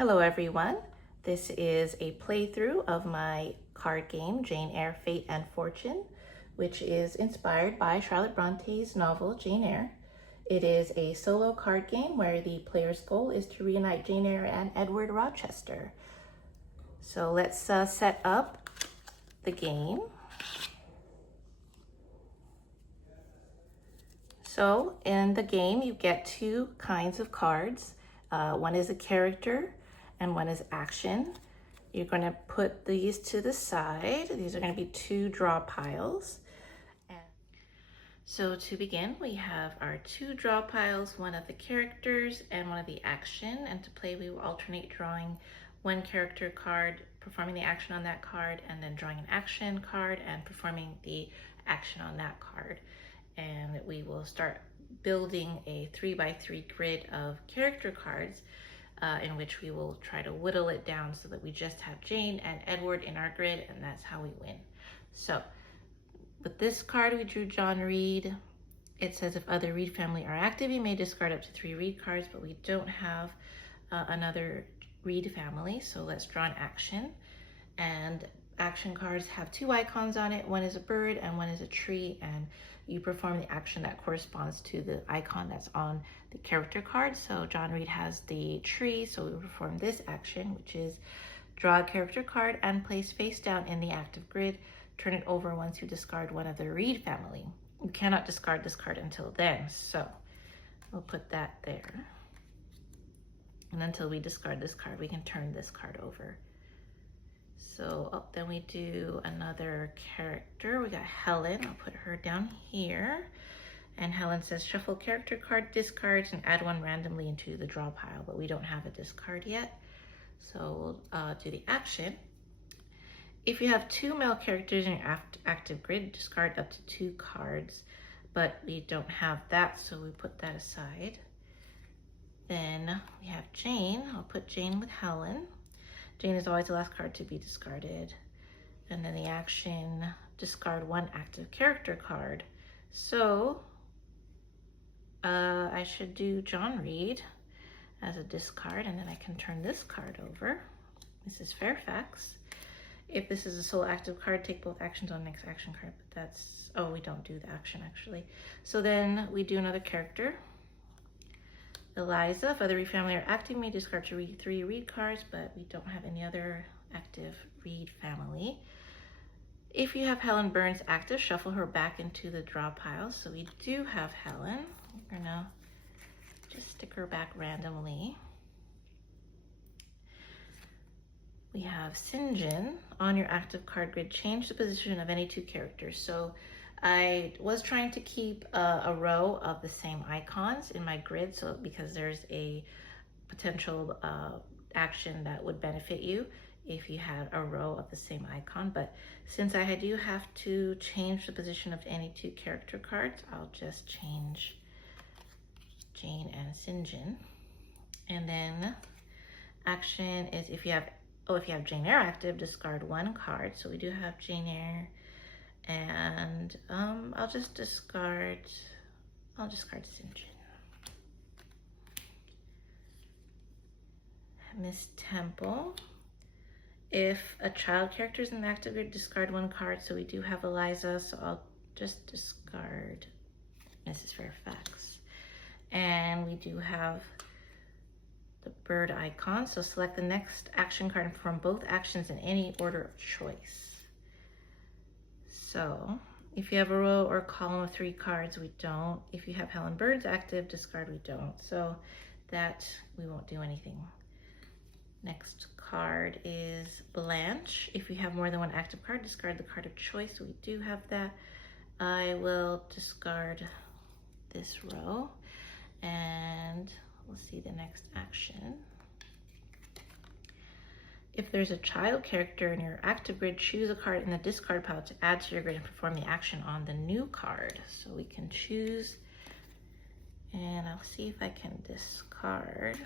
Hello everyone. This is a playthrough of my card game, Jane Eyre, Fate and Fortune, which is inspired by Charlotte Bronte's novel, Jane Eyre. It is a solo card game where the player's goal is to reunite Jane Eyre and Edward Rochester. So let's set up the game. So in the game, you get two kinds of cards. One is a character and one is action. You're going to put these to the side. These are going to be two draw piles. So to begin, we have our two draw piles, one of the characters and one of the action. And to play, we will alternate drawing one character card, performing the action on that card, and then drawing an action card and performing the action on that card. And we will start building a 3x3 grid of character cards in which we will try to whittle it down so that we just have Jane and Edward in our grid, and that's how we win. So with this card, we drew John Reed. It says if other Reed family are active, you may discard up to 3 Reed cards, but we don't have another Reed family, so let's draw an action. And action cards have 2 icons on it. One is a bird and one is a tree, and you perform the action that corresponds to the icon that's on the character card. So John Reed has the tree, so we perform this action, which is draw a character card and place face down in the active grid. Turn it over once you discard one of the Reed family. You cannot discard this card until then, so we'll put that there. And until we discard this card, we can turn this card over. So then we do another character. We got Helen. I'll put her down here. And Helen says shuffle character card, discards, and add one randomly into the draw pile, but we don't have a discard yet. So we'll do the action. If you have 2 male characters in your active grid, discard up to 2 cards, but we don't have that, so we put that aside. Then we have Jane. I'll put Jane with Helen. Jane is always the last card to be discarded. And then the action, discard 1 active character card. So I should do John Reed as a discard, and then I can turn this card over. This is Fairfax. If this is a sole active card, take both actions on next action card, but that's, oh, we don't do the action actually. So then we do another character. Eliza, if other Reed family are active, may discard 3 Reed cards, but we don't have any other active Reed family. If you have Helen Burns active, shuffle her back into the draw pile. So we do have Helen. We're gonna just stick her back randomly. We have St. John. On your active card grid, change the position of any 2 characters. So I was trying to keep a row of the same icons in my grid, so because there's a potential action that would benefit you if you had a row of the same icon. But since I do have to change the position of any 2 character cards, I'll just change Jane and St. John. And then action is if you have Jane Eyre active, discard 1 card. So we do have Jane Eyre. And I'll discard St. John. Miss Temple. If a child character is in the active grid, discard 1 card. So we do have Eliza, so I'll just discard Mrs. Fairfax. And we do have the bird icon. So select the next action card and perform both actions in any order of choice. So if you have a row or column of 3 cards, we don't. If you have Helen Burns active, discard, we don't. So that we won't do anything. Next card is Blanche. If you have more than 1 active card, discard the card of choice. So we do have that. I will discard this row and we'll see the next action. If there's a child character in your active grid, choose a card in the discard pile to add to your grid and perform the action on the new card. So we can choose, and I'll see if I can discard.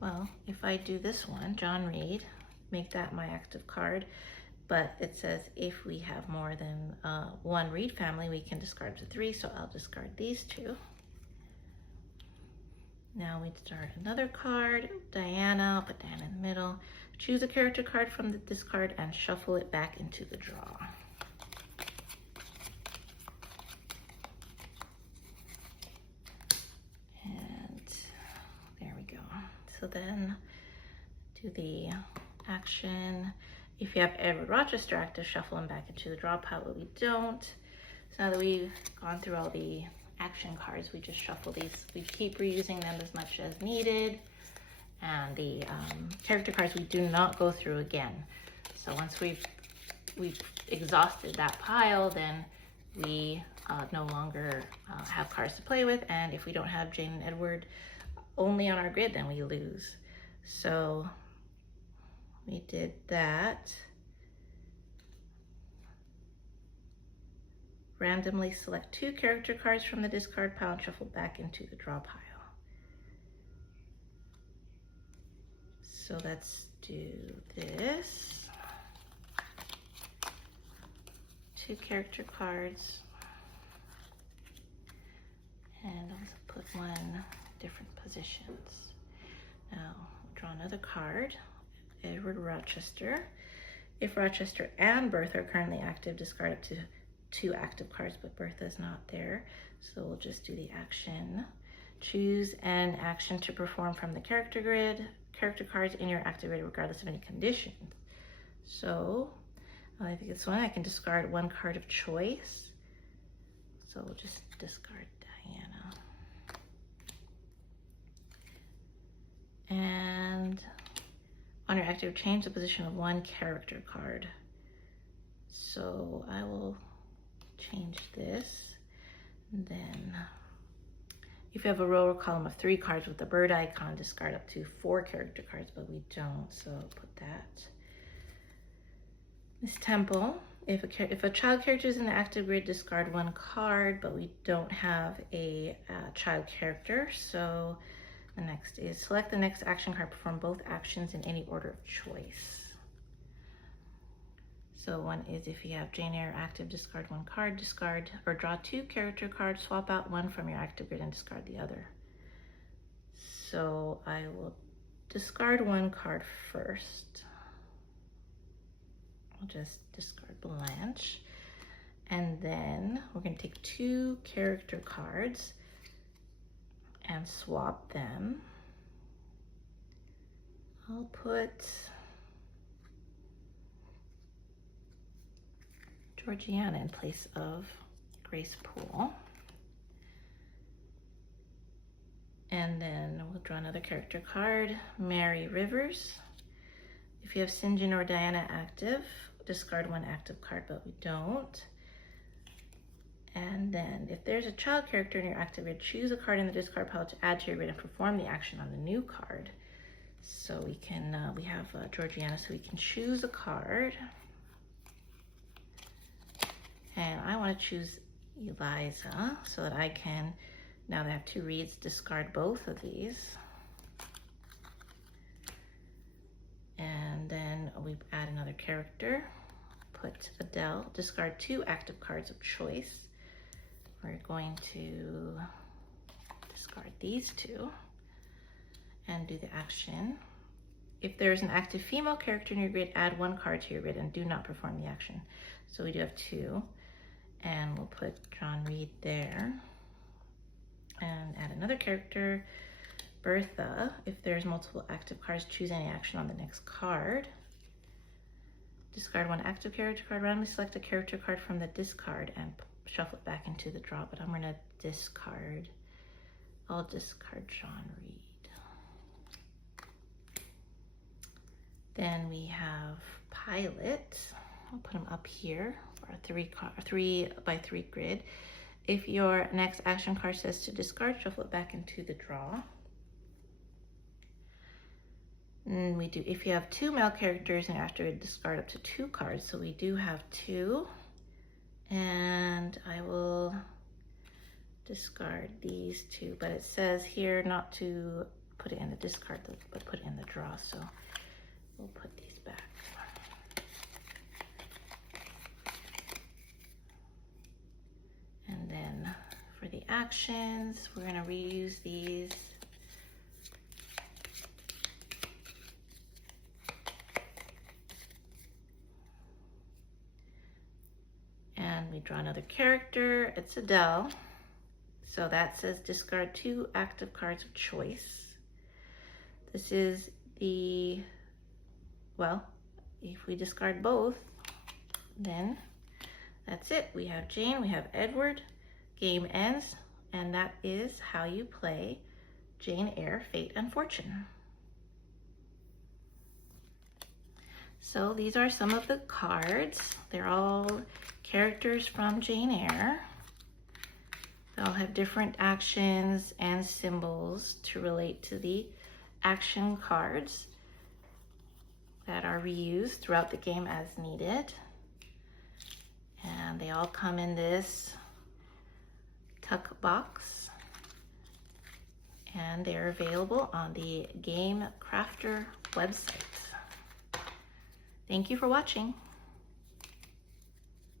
Well, if I do this one, John Reed, make that my active card, but it says if we have more than 1 Reed family, we can discard to 3, so I'll discard these 2. Now we start another card, Diana. I'll put Diana in the middle. Choose a character card from the discard and shuffle it back into the draw. And there we go. So then do the action. If you have Edward Rochester active, shuffle them back into the draw pile, but we don't. So now that we've gone through all the action cards, we just shuffle these. We keep reusing them as much as needed. And the character cards we do not go through again. So once we've exhausted that pile, then we no longer have cards to play with. And if we don't have Jane and Edward only on our grid, then we lose. So we did that. Randomly select 2 character cards from the discard pile and shuffle back into the draw pile. So let's do this. 2 character cards. And let's put 1 different positions. Now we'll draw another card, Edward Rochester. If Rochester and Bertha are currently active, discard up to 2 active cards, but Bertha's not there. So we'll just do the action. Choose an action to perform from the character grid. Character cards in your active grid regardless of any conditions. So I think this one I can discard 1 card of choice. So we'll just discard Diana. And on your active, change the position of 1 character card. So I will change this. And then if you have a row or column of 3 cards with the bird icon, discard up to 4 character cards, but we don't, so I'll put that. Miss Temple, if a child character is in the active grid, discard 1 card, but we don't have a child character, so the next is select the next action card, perform both actions in any order of choice. So one is if you have Jane Eyre active, discard 1 card, discard or draw 2 character cards, swap out 1 from your active grid and discard the other. So I will discard 1 card first. I'll just discard Blanche. And then we're going to take 2 character cards and swap them. I'll put Georgiana in place of Grace Poole. And then we'll draw another character card, Mary Rivers. If you have St. John or Diana active, discard 1 active card, but we don't. And then if there's a child character in your active grid, choose a card in the discard pile to add to your grid and perform the action on the new card. So we can, we have Georgiana, so we can choose a card. And I want to choose Eliza so that I can, now that I have 2 reads, discard both of these. And then we add another character, put Adele, discard 2 active cards of choice. We're going to discard these 2 and do the action. If there's an active female character in your grid, add 1 card to your grid and do not perform the action. So we do have 2. And we'll put John Reed there and add another character, Bertha. If there's multiple active cards, choose any action on the next card. Discard 1 active character card, randomly select a character card from the discard and shuffle it back into the draw, but I'm gonna discard, I'll discard John Reed. Then we have Pilot. I'll put him up here. A 3 by 3 grid. If your next action card says to discard, shuffle it back into the draw. And we do, if you have 2 male characters and after discard up to 2 cards, so we do have 2. And I will discard these 2, but it says here not to put it in the discard, but put it in the draw, so we'll put these back. And then for the actions, we're going to reuse these draw another character. It's Adele. So that says discard 2 active cards of choice. This is the, well, if we discard both, then that's it. We have Jane, we have Edward, game ends, and that is how you play Jane Eyre, Fate and Fortune. So these are some of the cards. They're all characters from Jane Eyre. They all have different actions and symbols to relate to the action cards that are reused throughout the game as needed. And they all come in this tuck box, and they're available on the Game Crafter website. Thank you for watching.